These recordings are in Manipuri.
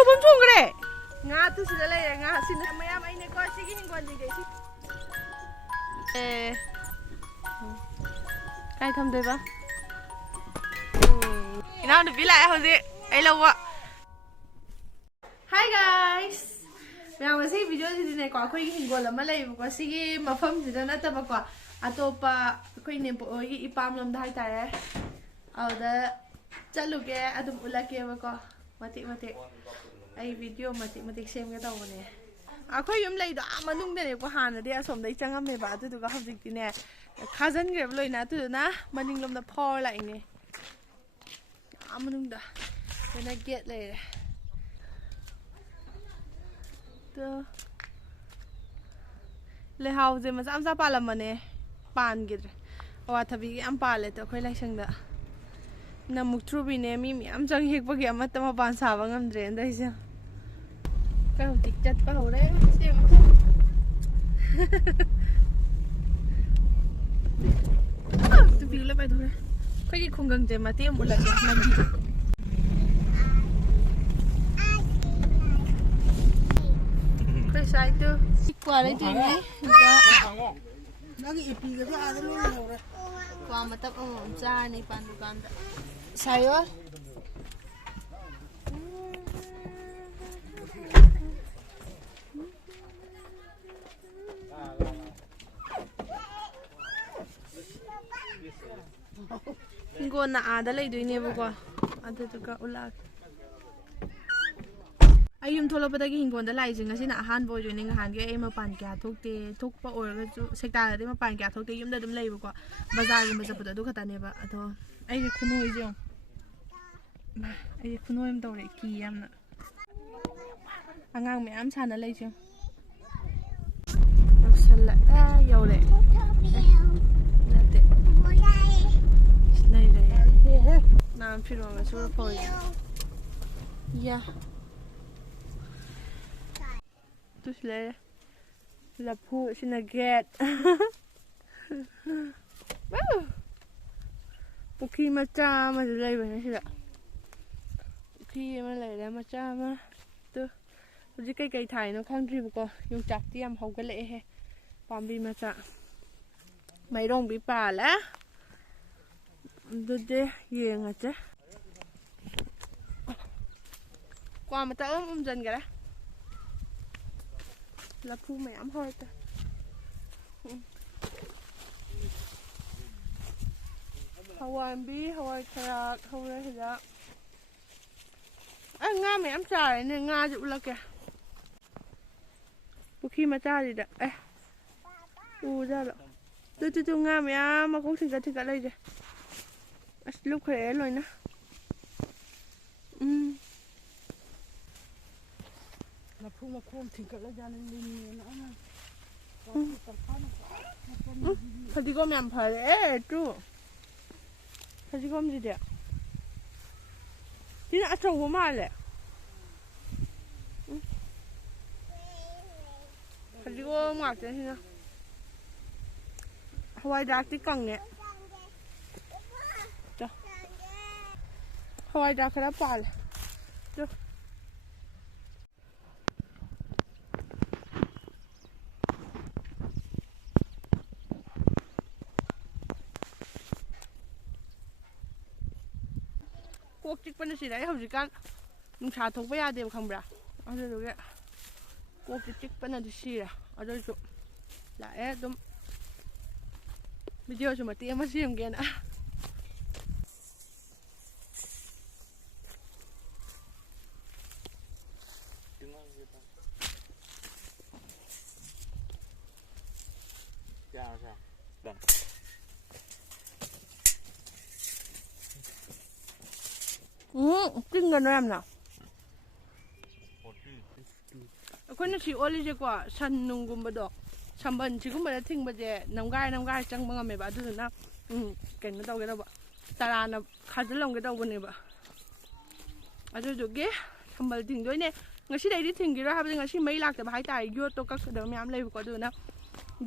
ꯑꯆꯧꯕ ꯑꯃ ꯆꯣꯡꯈ꯭ꯔꯦ ꯉꯥꯗꯨ ꯁꯤꯗ ꯂꯩꯔꯦ ꯉꯥ ꯁꯤꯅ ꯃꯌꯥꯝ ꯑꯩꯅꯀꯣ ꯁꯤꯒꯤ ꯍꯤꯡꯒꯣꯜꯁꯤꯗꯤ ꯁꯤ ꯀꯥꯏ ꯊꯝꯗꯣꯏꯕ 이나운드 빌라에 호지 에이러워 Hi guys ꯃꯌꯥꯝ ꯉꯁꯤ ꯚꯤꯗꯤꯑꯣꯁꯤꯗꯤꯅꯦꯀꯣ ꯑꯩꯈꯣꯏꯒꯤ ꯍꯤꯡꯒꯣꯜ ꯑꯃ ꯂꯩꯌꯦꯕꯀꯣ ꯁꯤꯒꯤ ꯃꯐꯝꯁꯤꯗ ꯅꯠꯇꯕꯀꯣ ꯑꯇꯣꯞꯄ ꯑꯩꯈꯣꯏ ꯅꯦꯝꯄꯣꯛꯒꯤ ꯏꯄꯥꯝ ꯂꯣꯝꯗ ꯍꯥꯏꯇꯥꯔꯦ ꯑꯗꯨꯗ ꯆꯠꯂꯨꯒꯦ ꯑꯗꯨꯝ ꯎꯠꯂꯛꯀꯦꯕꯀꯣ ꯃꯇꯦꯛ ꯃꯇꯦꯛ ꯑꯩ ꯚꯤꯗꯤꯑꯣ ꯃꯇꯦꯛ ꯃꯇꯦꯛ ꯁꯦꯝꯒꯦ ꯇꯧꯕꯅꯦ ꯑꯩꯈꯣꯏ ꯌꯨꯝ ꯂꯩꯗꯣ ꯃꯅꯨꯡꯗꯅꯦꯀꯣ ꯍꯥꯟꯅꯗꯤ ꯑꯁꯣꯝꯗꯩ ꯆꯪꯉꯝꯃꯦꯕ ꯑꯗꯨꯗꯨꯒ ꯍꯧꯖꯤꯛꯇꯤꯅꯦ ꯈꯥꯖꯟꯈ꯭ꯔꯦꯕ ꯂꯣꯏꯅ ꯑꯗꯨꯗꯨꯅ ꯃꯅꯤꯡꯂꯣꯝꯗ ꯐꯥꯎꯔ ꯂꯥꯛꯏꯅꯦ ꯃꯅꯨꯡꯗ ꯑꯩꯈꯣꯏꯅ ꯒꯦꯠ ꯂꯩꯔꯦ ꯂꯩꯍꯥꯎꯁꯦ ꯃꯆꯥ ꯃꯆꯥ ꯄꯥꯜꯂꯝꯕꯅꯦ ꯄꯥꯟꯈꯤꯗ꯭ꯔꯦ ꯑꯋꯥꯊꯕꯤꯒ ꯌꯥꯝ ꯄꯥꯜꯂꯦ ꯑꯩꯈꯣꯏ ꯂꯥꯏꯁꯪꯗ ꯅꯃꯨꯛ ꯊ꯭ꯔꯨꯕꯤꯅꯦ ꯃꯤ ꯃꯌꯥꯝ ꯆꯪ ꯍꯦꯛꯄꯒꯤ ꯑꯃꯠꯇ ꯃꯄꯥꯟ ꯁꯥꯕ ꯉꯝꯗ꯭ꯔꯦ ꯑꯗꯩꯁꯦ ꯑꯩꯈꯣꯏ ꯍꯧꯖꯤꯛ ꯆꯠꯄ ꯍꯧꯔꯦ ꯇꯨꯄꯤꯒ ꯄꯥꯏꯊꯣꯛꯈ꯭ꯔꯦ ꯑꯩꯈꯣꯏꯒꯤ ꯈꯨꯡꯒꯪꯁꯦ ꯃꯇꯦꯛ ꯑꯃ ꯎꯠꯂꯛꯀꯦ ꯂꯝꯕꯤ ꯑꯩꯈꯣꯏ ꯁꯥꯏꯗꯨ ꯀ꯭ꯋꯥ ꯂꯩꯗꯣꯏꯅꯦ ꯅꯪꯒꯤ ꯏꯄꯤꯒꯁꯨ ꯑꯥꯗ ꯂꯣꯏ ꯂꯩꯍꯧꯔꯦ ꯀ꯭ꯋꯥ ꯃꯇꯞ ꯑꯃꯃꯝ ꯆꯥꯔꯅꯤ ꯄꯥꯟ ꯗꯨꯀꯥꯟꯗ ꯁꯥꯏꯌꯣ ꯍꯤꯡꯒꯣꯜꯅ ꯑꯥꯗ ꯂꯩꯗꯣꯏꯅꯦꯕꯀꯣ ꯑꯗꯨꯗꯨꯒ ꯎꯠꯂꯛꯑꯒꯦ ꯑꯩ ꯌꯨꯝ ꯊꯣꯛꯂꯛꯄꯗꯒꯤ ꯍꯤꯡꯒꯣꯜꯗ ꯂꯥꯛꯏꯁꯦ ꯉꯁꯤꯅ ꯑꯍꯥꯟꯕ ꯑꯣꯏꯗꯣꯏꯅꯦ ꯅꯍꯥꯟꯒꯩ ꯑꯩ ꯃꯄꯥꯟ ꯀꯌꯥ ꯊꯣꯛꯇꯦ ꯊꯣꯛꯄ ꯑꯣꯏꯔꯒꯁꯨ ꯁꯦꯛꯇꯥꯗꯗꯤ ꯃꯄꯥꯟ ꯀꯌꯥ ꯊꯣꯛꯇꯦ ꯌꯨꯝꯗ ꯑꯗꯨꯝ ꯂꯩꯕꯀꯣ ꯕꯖꯥꯔꯒꯨꯝꯕ ꯆꯠꯄꯗꯣ ꯑꯗꯨ ꯈꯛꯇꯅꯦꯕ ꯑꯗꯣ ꯑꯩꯒꯤ ꯈꯨꯅꯣꯏꯁꯦ ꯑꯩꯁꯦ ꯈꯨꯅꯣꯏ ꯑꯃ ꯇꯧꯔꯦ ꯀꯤ ꯌꯥꯝꯅ ꯑꯉꯥꯡ ꯃꯌꯥꯝ ꯁꯥꯟꯅ ꯂꯩꯁꯦ ꯌꯧꯁꯜꯂꯛꯑꯦ ꯌꯧꯔꯦ ꯅꯠꯇꯦ ꯂꯩꯔꯦ ꯅꯍꯥꯟ ꯐꯤꯔꯣꯟꯒ ꯁꯨꯔ ꯐꯧꯔꯤꯁꯦ ꯌꯥ ꯇꯨꯁꯨ ꯂꯩꯔꯦ ꯂꯐꯨ ꯁꯤꯅ ꯒꯦꯠ ꯄꯨꯈ꯭ꯔꯤ ꯃꯆꯥ ꯑꯃꯁꯨ ꯂꯩꯕꯅꯦ ꯁꯤꯗ ꯄꯨꯈ꯭ꯔꯤ ꯑꯃ ꯂꯩꯔꯦ ꯃꯆꯥ ꯑꯃ ꯇꯨ ꯍꯧꯖꯤꯛ ꯀꯩꯀꯩ ꯊꯥꯏꯅꯣ ꯈꯪꯗ꯭ꯔꯤꯕꯀꯣ ꯌꯣꯡꯆꯥꯛꯇꯤ ꯌꯥꯝ ꯍꯧꯒꯠꯂꯛꯑꯦꯍꯦ ꯄꯥꯝꯕꯤ ꯃꯆꯥ ꯃꯩꯔꯣꯡꯕꯤ ꯄꯥꯜꯂꯦ ꯑꯗꯨꯗꯤ ꯌꯦꯡꯉꯁꯦ ꯀ꯭ꯋꯥ ꯃꯇꯞ ꯑꯃ ꯎꯝꯖꯟꯈꯔꯦ ꯂꯐꯨ ꯃꯌꯥꯝ ꯍꯧꯔꯛꯇꯦ ꯍꯋꯥꯏꯟꯕꯤ ꯍꯋꯥꯏ ꯊꯔꯥꯛ ꯍꯧꯔꯦ ꯁꯤꯗ ꯑꯩ ꯉꯥ ꯃꯌꯥꯝ ꯆꯥꯔꯦꯅꯦ ꯉꯥꯁꯦ ꯎꯠꯂꯛꯀꯦ ꯄꯨꯈ꯭ꯔꯤ ꯃꯆꯥꯁꯤꯗ ꯎꯖꯥꯠꯂꯣ ꯇꯨ ꯉꯥ ꯃꯌꯥꯝ ꯃꯀꯣꯛ ꯊꯤꯡꯀꯠ ꯊꯤꯡꯀꯠ ꯂꯩꯁꯦ ꯑꯁ ꯂꯨꯞꯈ꯭ꯔꯦ ꯂꯣꯏꯅ ꯂꯐꯨ ꯃꯈꯣꯡ ꯊꯤꯡꯀꯠꯂꯖꯥꯠꯅꯤ ꯐꯗꯤꯒꯣꯝ ꯌꯥꯝ ꯐꯔꯦ ꯇꯨ ꯐꯗꯤꯒꯣꯝꯁꯤꯗꯤ ꯁꯤꯅ ꯑꯆꯧꯕ ꯃꯥꯜꯂꯦ ꯐꯗꯤꯒꯣꯝ ꯉꯥꯛꯇꯅꯦ ꯁꯤꯅ ꯍꯋꯥꯏꯗ꯭ꯔꯥꯛꯇꯤ ꯀꯪꯉꯦ ꯍꯋꯥꯏꯗ꯭ꯔꯥꯛ ꯈꯔ ꯄꯥꯜꯂꯦ ꯀꯣꯛ ꯆꯤꯛꯄꯅ ꯁꯤꯗ ꯑꯩ ꯍꯧꯖꯤꯛꯀꯥꯟ ꯅꯨꯡꯁꯥ ꯊꯣꯛꯄ ꯌꯥꯗꯦꯕ ꯈꯪꯕ꯭ꯔꯥ ꯑꯗꯨꯗꯨꯒꯤ ꯀꯣꯛꯁꯤ ꯆꯤꯛꯄꯅꯗꯤ ꯁꯤꯔꯦ ꯑꯗꯨꯏꯁꯨ ꯂꯥꯛꯑꯦ ꯑꯗꯨꯝ ꯚꯤꯗꯤꯑꯣꯁꯨ ꯃꯇꯦꯛ ꯑꯃ ꯁꯦꯝꯒꯦꯅ ꯆꯤꯡꯒꯅꯣ ꯌꯥꯝꯅ ꯑꯩꯈꯣꯏꯅ ꯁꯤ ꯑꯣꯜꯂꯤꯁꯦꯀꯣ ꯁꯟ ꯅꯨꯡꯒꯨꯝꯕꯗꯣ ꯁꯝꯕꯟ ꯁꯤꯒꯨꯝꯕꯗ ꯊꯤꯡꯕꯁꯦ ꯅꯝꯒꯥꯏ ꯆꯪꯕ ꯉꯝꯃꯦꯕ ꯑꯗꯨꯗꯨꯅ ꯀꯩꯅꯣ ꯇꯧꯒꯦ ꯇꯧꯕ ꯇꯔꯥꯅ ꯈꯥꯖꯤꯜꯂꯝꯒꯦ ꯇꯧꯕꯅꯦꯕ ꯑꯗꯨꯗꯨꯒꯤ ꯁꯝꯕꯜ ꯊꯤꯡꯗꯣꯏꯅꯦ ꯉꯁꯤꯗꯩꯗꯤ ꯊꯤꯡꯈꯤꯔꯣꯏ ꯍꯥꯏꯕꯗꯤ ꯉꯁꯤ ꯃꯩ ꯂꯥꯛꯇꯕ ꯍꯥꯏꯇꯥꯔꯦ ꯌꯣꯠꯇꯣ ꯀꯛꯀꯗꯕ ꯃꯌꯥꯝ ꯂꯩꯕꯀꯣ ꯑꯗꯨꯗꯨꯅ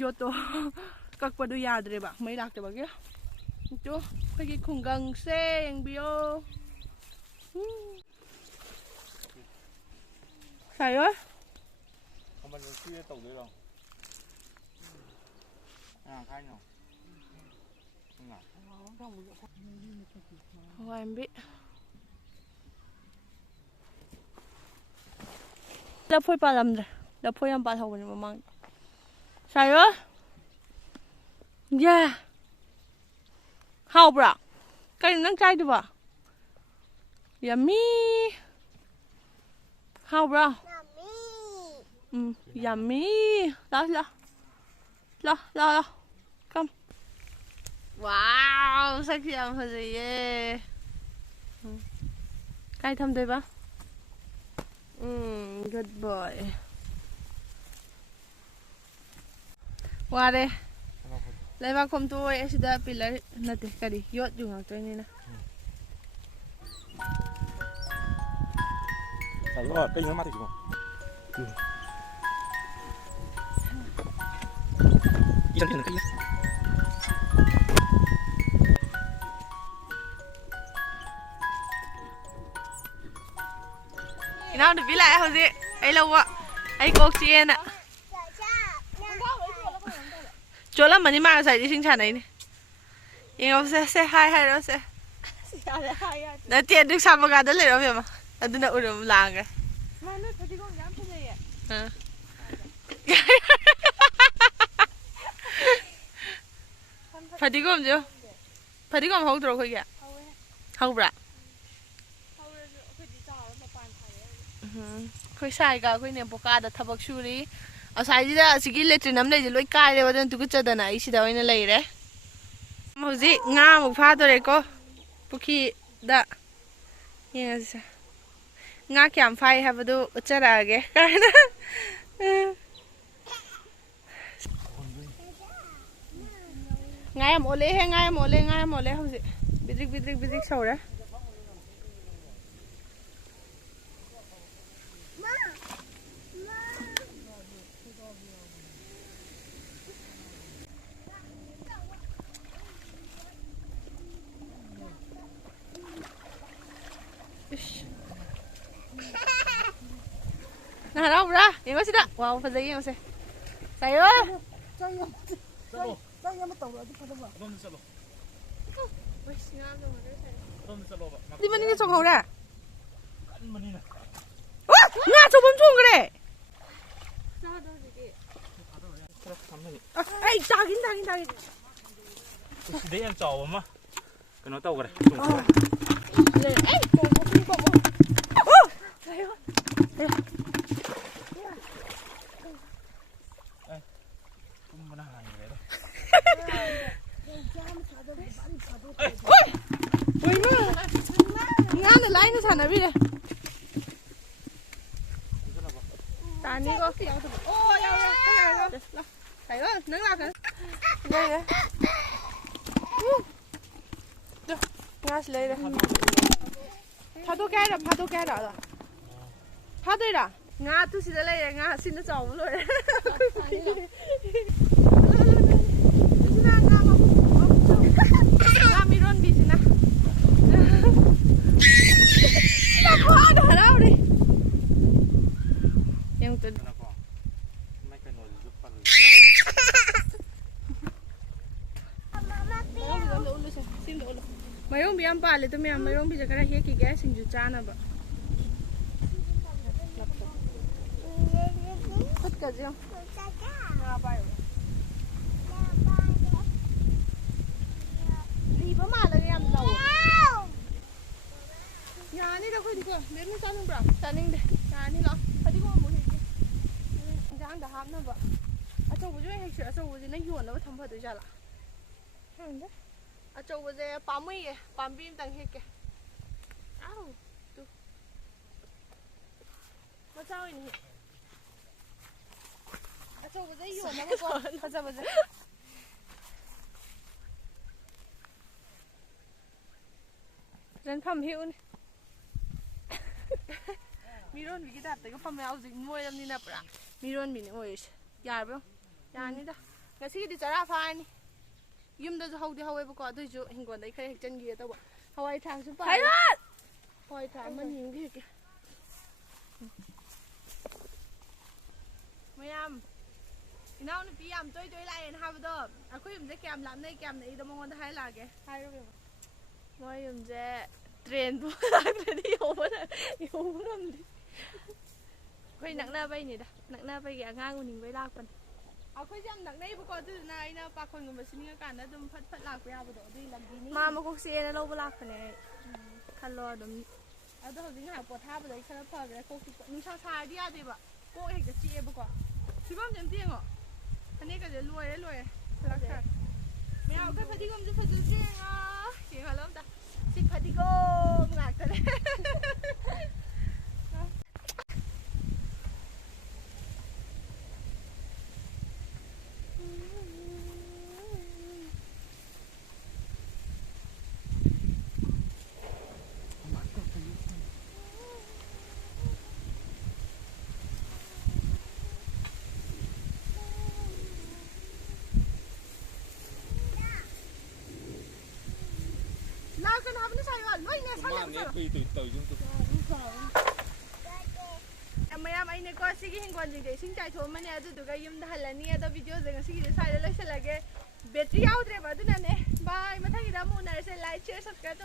ꯌꯣꯠꯇꯣ ꯀꯛꯄꯗꯣ ꯌꯥꯗ꯭ꯔꯦꯕ ꯃꯩ ꯂꯥꯛꯇꯕꯒꯤ ꯑꯩꯈꯣꯏꯒꯤ ꯈꯨꯡꯒꯪꯁꯦ ꯌꯦꯡꯕꯤꯌꯣ ꯁꯥꯏꯔꯣꯏ ꯈꯝꯕꯜ ꯁꯤꯗ ꯇꯧꯗꯣꯏꯔꯣ ꯈꯥꯏꯅꯣ ꯍꯋꯥꯏꯟꯕꯤ ꯂꯐꯣꯏ ꯄꯥꯜꯂꯝꯗ꯭ꯔꯦ ꯂꯐꯣꯏ ꯌꯥꯝ ꯄꯥꯜꯍꯧꯕꯅꯤ ꯃꯃꯥꯡꯗ ꯁꯥꯏꯔꯣꯏ ꯌꯥ ꯍꯥꯎꯕ꯭ꯔꯥ ꯀꯩꯅꯣ ꯅꯪ ꯆꯥꯏꯗꯨꯕꯣ ꯌꯝꯃꯤ ꯍꯥꯎꯕ꯭ꯔꯥ ꯌꯝꯃꯤ ꯂꯥꯛꯑꯣ ꯂꯥꯛꯑꯣ come wow sắc yam fazaiye kai thamdoiba good boy ware laiba khom to oi asida pillar nate kari yot ju ngak toini na Rồi, cây nó mắt thì không? Đi sang kia. Nào được biết lại không gì? Ấy lâu ạ. Ấy cô chị em ạ. Chỗ lắm mà đi mang giải đi sinh sản này. Yên ông sẽ hai đó sẽ. Đã tiền được sao mà gà đó lấy đó vậy mà. Ở đây là uống làng cái. Fadigom chứ? Fadigom hậu rồi kìa. Hậu bả. Khơi xài cả khơi ném bọc da thabak suri. Ở xài gì đó, chỉ cái lệ truyền nắm này chỉ lôi cài đấy, vậy nên tụi cứ chơi đàn này, chỉ đâu nên lấy đấy. Màu gì ngà một pha thôi đấy cô. Buki đã. Nghe sao? Ngà kiam phai hay đâu chơi ra cái cái đó. Ngay em ole hay ngay em ole không gì? Bidrik sầu đấy. Nah, đâu ra? Ini masih dah. Wow, fazaiye masih. Sayo. Sao em tàu lại cái đó Không sợ đâu. Không sợ đâu. Đi mà đi trồng hầu ra. Ăn mà đi này. Nga trồng bấm chuông cái này. Ê, dagi. Đấy em trò mà. Cái nó tàu cái này. Ê, bông. Sayo. Ôi mà ngã là lái nó sẵn ở bên này tàn đi cô ôi thấy ơi nướng lạc hả đây đấy ngã sẽ lấy đây phá tô cái đó rồi phá đây đó ngã tôi xin lấy ngã xin nó trồng rồi quá đã đâu đi em tự mấy ông bị ăn bà lấy tụi mình mấy ông bị cái này hết cái ghé sinh cha nè bà tất cả gì không đi bữa mà là em đầu nhà này đâu có đi cơ đến nó sao không bảo ta ninh đây nhà này lo phải đi qua một cái giang đã hám nó vậy à châu bữa hết sữa châu bữa nó yuan nó thầm phải được ra là à châu bữa giờ bám mấy cái bám bìm tăng hết cái áo tu mà sao vậy à châu bữa giờ yuan nó có phải sao bữa giờ Rắn phẩm hiệu này Miron vì cái đạp tới cái phẩm áo dính môi em đi nạp ra Miron mình ôi dài không? Dài này đó Ngày xưa đi trả ra phai này Yum đó hầu đi hầu ấy có tôi chú hình còn đấy khai chân kia tao bảo hầu ấy thang xuống phải Hầu ấy thang mà nhìn cái kìa ꯃꯌꯥꯝ ꯏꯅꯥꯎꯅꯨꯄꯤ ꯌꯥꯝ ꯇꯣꯏ ꯂꯥꯛꯑꯦꯅ ꯍꯥꯏꯕꯗꯣ ꯑꯩꯈꯣꯏ ꯌꯨꯝꯁꯦ ꯀꯌꯥꯝ ꯂꯥꯞꯅꯩ ꯀꯌꯥꯝ ꯅꯛꯏꯗꯣ ꯃꯉꯣꯟꯗ ꯍꯥꯏꯔꯛꯑꯒꯦ ꯍꯥꯏꯔꯣ ꯃꯣꯏ ꯌꯨꯝꯁꯦ ꯇ꯭ꯔꯦꯟꯕꯨ ꯂꯥꯛꯇ꯭ꯔꯗꯤ ꯌꯧꯕ ꯉꯝꯗꯦ ꯑꯩꯈꯣꯏ ꯅꯛꯅꯕꯩꯅꯤꯗ ꯅꯛꯅꯕꯒꯤ ꯑꯉꯥꯡ ꯎꯅꯤꯡꯕꯩ ꯂꯥꯛꯄꯅꯦ ꯑꯩꯈꯣꯏꯁꯦ ꯌꯥꯝ ꯅꯛꯅꯩꯕꯀꯣ ꯑꯗꯨꯗꯨꯅ ꯑꯩꯅ ꯄꯥꯈꯣꯟꯒꯨꯝꯕ ꯁꯤꯅꯤꯡꯉꯀꯥꯟꯗ ꯑꯗꯨꯝ ꯐꯠ ꯐꯠ ꯂꯥꯛꯄ ꯌꯥꯕꯗꯣ ꯑꯗꯨꯏ ꯂꯝꯕꯤꯅꯤ ꯃꯥ ꯃꯀꯣꯛ ꯆꯤꯛꯑꯦꯅ ꯂꯧꯕ ꯂꯥꯛꯄꯅꯦ ꯑꯩ ꯈꯜꯂꯣ ꯑꯗꯨꯝ ꯑꯗꯣ ꯍꯧꯖꯤꯛ ꯉꯥꯏꯍꯥꯛ ꯄꯣꯊꯥꯕꯗ ꯑꯩ ꯈꯔ ꯐꯈ꯭ꯔꯦ ꯀꯣꯛ ꯆꯤꯛꯄ ꯅꯨꯡꯁꯥ ꯁꯥꯔꯗꯤ ꯌꯥꯗꯦꯕ ꯀꯣꯛ ꯍꯦꯛꯇ ꯆꯤꯛꯑꯦꯕꯀꯣ ꯐꯤꯕꯝꯁꯦ ꯑꯝꯇ ꯌꯦꯡꯉꯣ ꯐꯅꯦꯛꯀꯁꯦ ꯂꯣꯏꯔꯦ ꯃꯌꯥꯝ ꯑꯩꯈꯣꯏ ꯐꯗꯤꯒꯣꯝꯁꯦ ꯐꯖꯗ꯭ꯔꯦ ꯌꯦꯡꯍꯜꯂꯣ ꯑꯝꯇ ꯁꯤ ꯐꯗꯤꯒꯣꯝ ꯉꯥꯛꯇꯅꯦ ꯂꯥꯛꯀꯅꯣ ꯍꯥꯏꯕꯅꯤ ꯁꯥꯏꯋꯥ ꯂꯣꯏꯅ ꯃꯌꯥꯝ ꯑꯩꯅꯀꯣ ꯁꯤꯒꯤ ꯍꯤꯡꯒꯣꯜꯁꯤꯡꯁꯦ ꯏꯁꯤꯡ ꯆꯥꯏꯊꯣꯛꯑꯝꯃꯅꯤ ꯑꯗꯨꯗꯨꯒ ꯌꯨꯝꯗ ꯍꯜꯂꯅꯤ ꯑꯗꯣ ꯚꯤꯗꯤꯑꯣꯁꯦ ꯉꯁꯤꯒꯤꯗꯤ ꯁ꯭ꯋꯥꯏꯗ ꯂꯣꯏꯁꯤꯜꯂꯒꯦ ꯕꯦꯇ꯭ꯔꯤ ꯌꯥꯎꯗ꯭ꯔꯦꯕ ꯑꯗꯨꯅꯅꯦ ꯕꯥꯏ ꯃꯊꯪꯒꯤꯗ ꯑꯃꯨꯛ ꯎꯅꯔꯁꯦ ꯂꯥꯏꯛ ꯁꯤꯌꯔ ꯁꯕꯁꯀ꯭ꯔꯥꯏꯕ ꯇꯧ